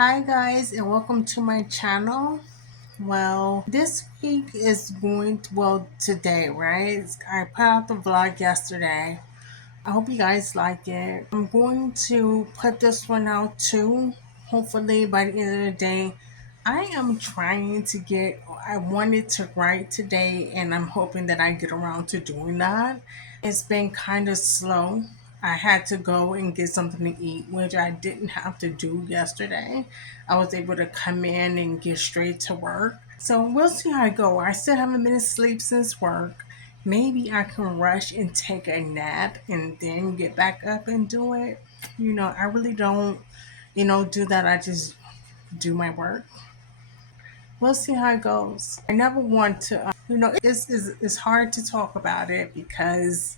Hi guys and welcome to my channel. Well, this week is today, right? I put out the vlog yesterday. I hope you guys like it. I'm going to put this one out too. Hopefully by the end of the day. I am trying to I wanted to write today and I'm hoping that I get around to doing that. It's been kind of slow. I had to go and get something to eat, which I didn't have to do yesterday. I was able to come in and get straight to work. So we'll see how I go. I still haven't been asleep since work. Maybe I can rush and take a nap and then get back up and do it. I really don't, do that. I just do my work. We'll see how it goes. I never want to, it's hard to talk about it because,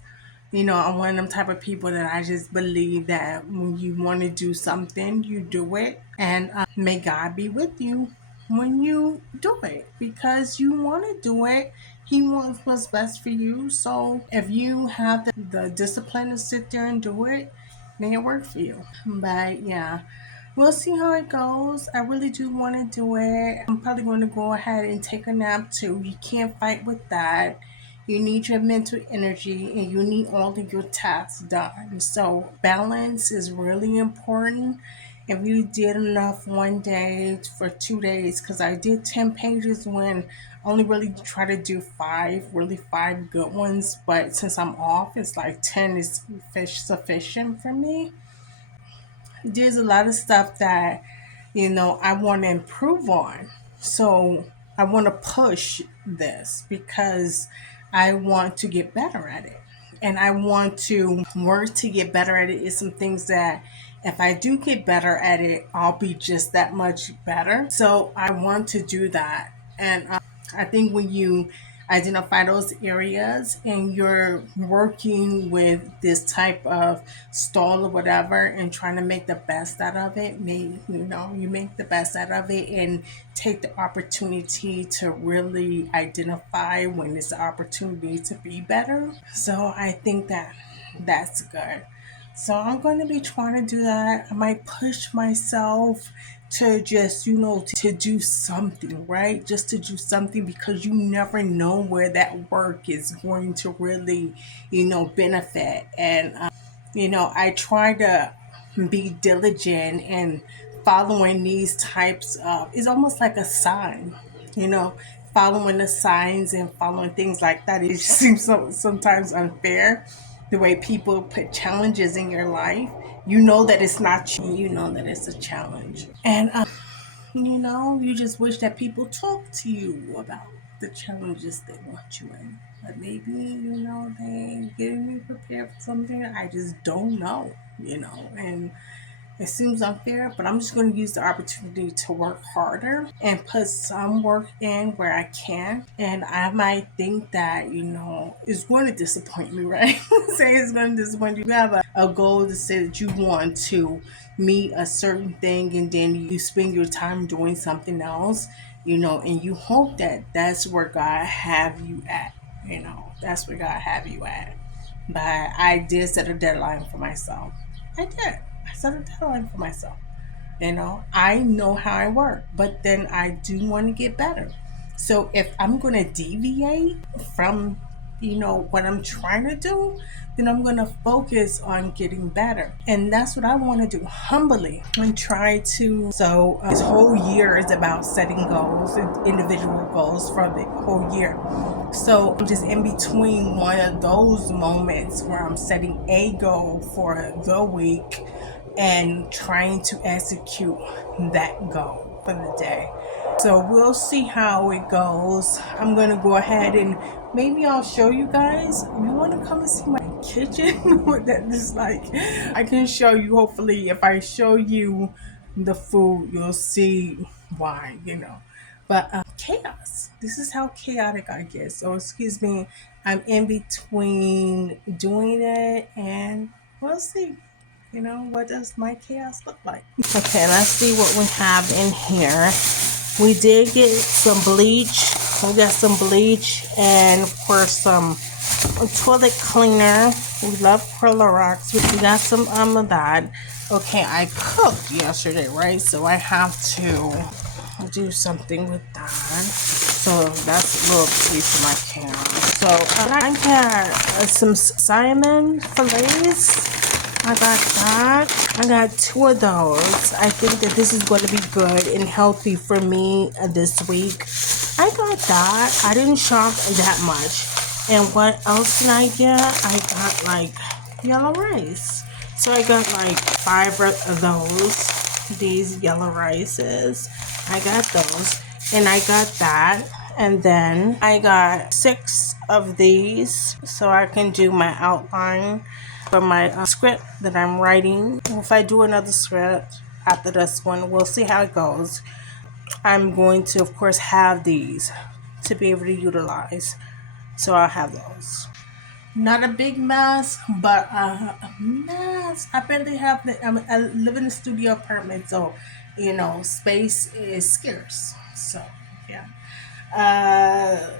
I'm one of them type of people that I just believe that when you want to do something, you do it. And may God be with you when you do it because you want to do it. He wants what's best for you. So if you have the discipline to sit there and do it, may it work for you. But yeah, we'll see how it goes. I really do want to do it. I'm probably going to go ahead and take a nap too. You can't fight with that. You need your mental energy and you need all of your tasks done. So, balance is really important. If you did enough one day for 2 days, because I did 10 pages when I only really try to do five good ones. But since I'm off, it's like 10 is sufficient for me. There's a lot of stuff that I want to improve on. So I want to push this because I want to get better at it. And I want to work to get better at it. Is some things that if I do get better at it, I'll be just that much better. So I want to do that. And I think when you identify those areas and you're working with this type of stall or whatever and trying to make the best out of it, you make the best out of it and take the opportunity to really identify when it's an opportunity to be better. So I think that that's good. So I'm going to be trying to do that. I might push myself to just, to do something, right? Just to do something because you never know where that work is going to really, benefit. And, I try to be diligent and following these types of, it's almost like a sign, you know, following the signs and following things like that. It just seems sometimes unfair the way people put challenges in your life. You know that it's not you, you know that it's a challenge. And, you just wish that people talk to you about the challenges they want you in. But maybe, they ain't getting me prepared for something. I just don't know, and it seems unfair, but I'm just going to use the opportunity to work harder and put some work in where I can. And I might think that, it's going to disappoint me, right? Say it's going to disappoint you. You have a goal to say that you want to meet a certain thing and then you spend your time doing something else, and you hope that that's where God have you at. That's where God have you at. But I did set a deadline for myself. I did. I set a deadline for myself. I know how I work, but then I do want to get better. So if I'm going to deviate from, what I'm trying to do, then I'm going to focus on getting better. And that's what I want to do humbly and try to. So this whole year is about setting goals, individual goals for the whole year. So I'm just in between one of those moments where I'm setting a goal for the week and trying to execute that goal for the day. So we'll see how it goes. I'm going to go ahead and maybe I'll show you guys. You want to come and see my kitchen? What that is like. I can show you, hopefully, if I show you the food, you'll see why, But chaos. This is how chaotic I get. So excuse me, I'm in between doing it and we'll see. What does my chaos look like? Okay, let's see what we have in here. We did get some bleach. We got some bleach and for some toilet cleaner. We love Clorox. We got some of that. Okay, I cooked yesterday, right? So I have to do something with that. So that's a little piece of my camera. So I got some salmon fillets. I got that. I got two of those. I think that this is going to be good and healthy for me this week. I got that. I didn't shop that much. And what else did I get? I got like yellow rice. So I got like five of those, these yellow rices. I got those. And I got that. And then I got six of these so I can do my outline for my script that I'm writing. If I do another script after this one, we'll see how it goes. I'm going to, of course, have these to be able to utilize. So I'll have those. Not a big mess, but a mess. I barely have the. I live in a studio apartment, so space is scarce. So yeah, uh,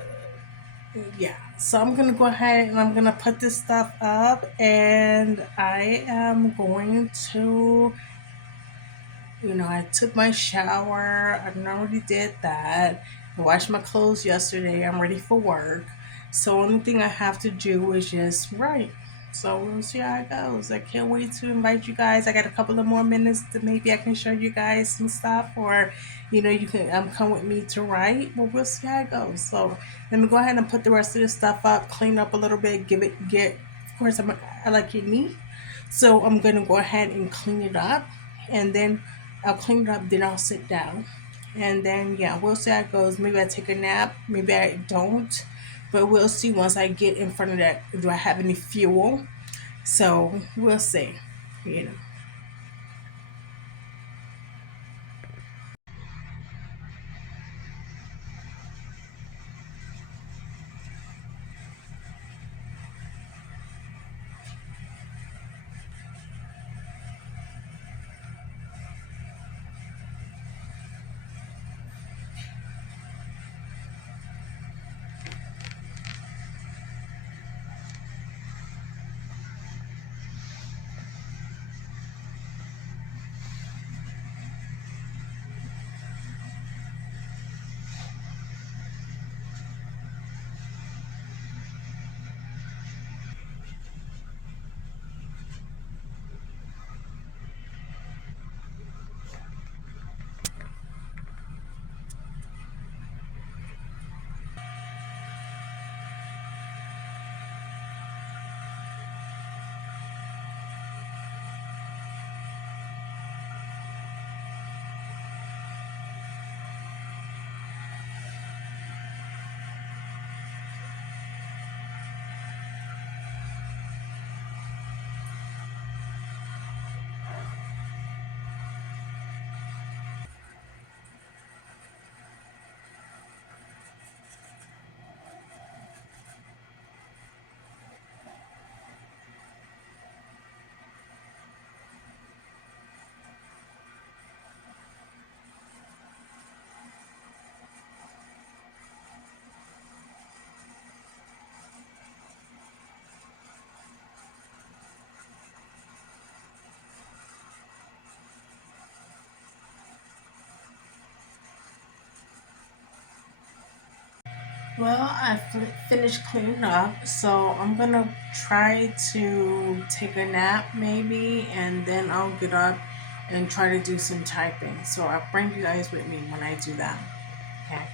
yeah. So I'm gonna go ahead and I'm gonna put this stuff up, and I am going to I took my shower. I already did that. I washed my clothes yesterday. I'm ready for work. So only thing I have to do is just write. So we'll see how it goes. I can't wait to invite you guys. I got a couple of more minutes to maybe I can show you guys some stuff, or you can come with me to write. But we'll see how it goes. So let me go ahead and put the rest of this stuff up, clean up a little bit, get. Of course, I like it neat. So I'm gonna go ahead and clean it up, and then I'll clean it up. Then I'll sit down, and then yeah, we'll see how it goes. Maybe I take a nap. Maybe I don't, but we'll see once I get in front of that. Do I have any fuel? So we'll see. You know. Well, finished cleaning up, so I'm gonna try to take a nap maybe, and then I'll get up and try to do some typing. So I'll bring you guys with me when I do that. Okay.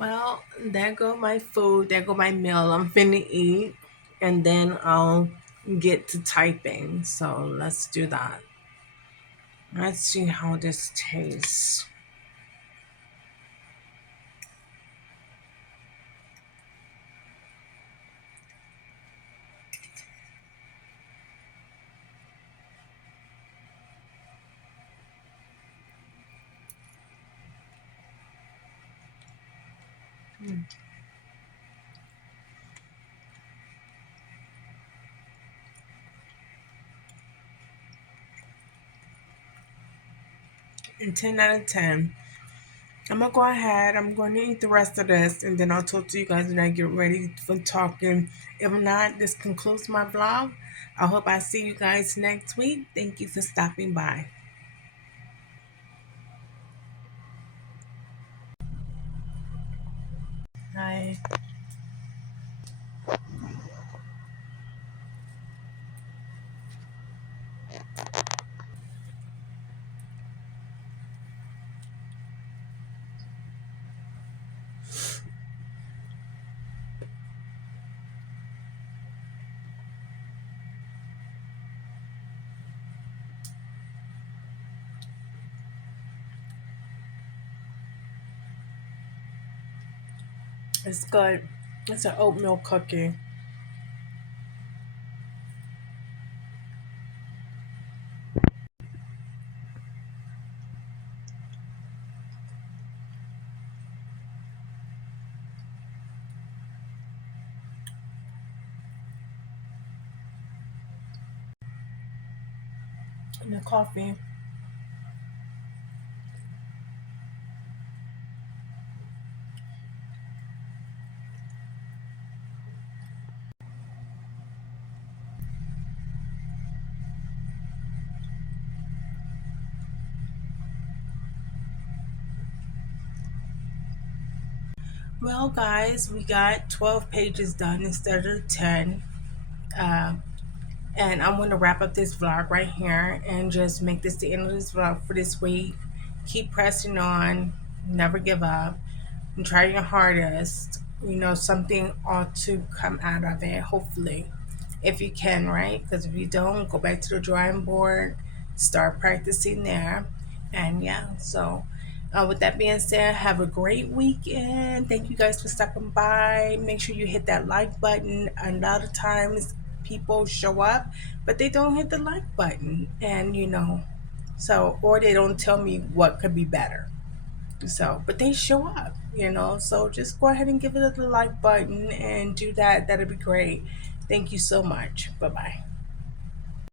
Well, there go my food, there go my meal. I'm finna eat and then I'll get to typing. So let's do that. Let's see how this tastes. And 10 out of 10. I'm gonna go ahead. I'm going to eat the rest of this, and then I'll talk to you guys when I get ready for talking. If not, this concludes my vlog. I hope I see you guys next week. Thank you for stopping by. Bye. It's good. It's an oatmeal cookie. And the coffee. Well, guys, we got 12 pages done instead of 10. Uh, and I'm going to wrap up this vlog right here and just make this the end of this vlog for this week. Keep pressing on. Never give up. And try your hardest. You know, something ought to come out of it, hopefully, if you can, right? Because if you don't, go back to the drawing board, start practicing there. And yeah, so with that being said, have a great weekend. Thank you guys for stopping by. Make sure you hit that like button. A lot of times people show up, but they don't hit the like button. And, so, or they don't tell me what could be better. So, but they show up, So just go ahead and give it the like button and do that. That'd be great. Thank you so much. Bye bye.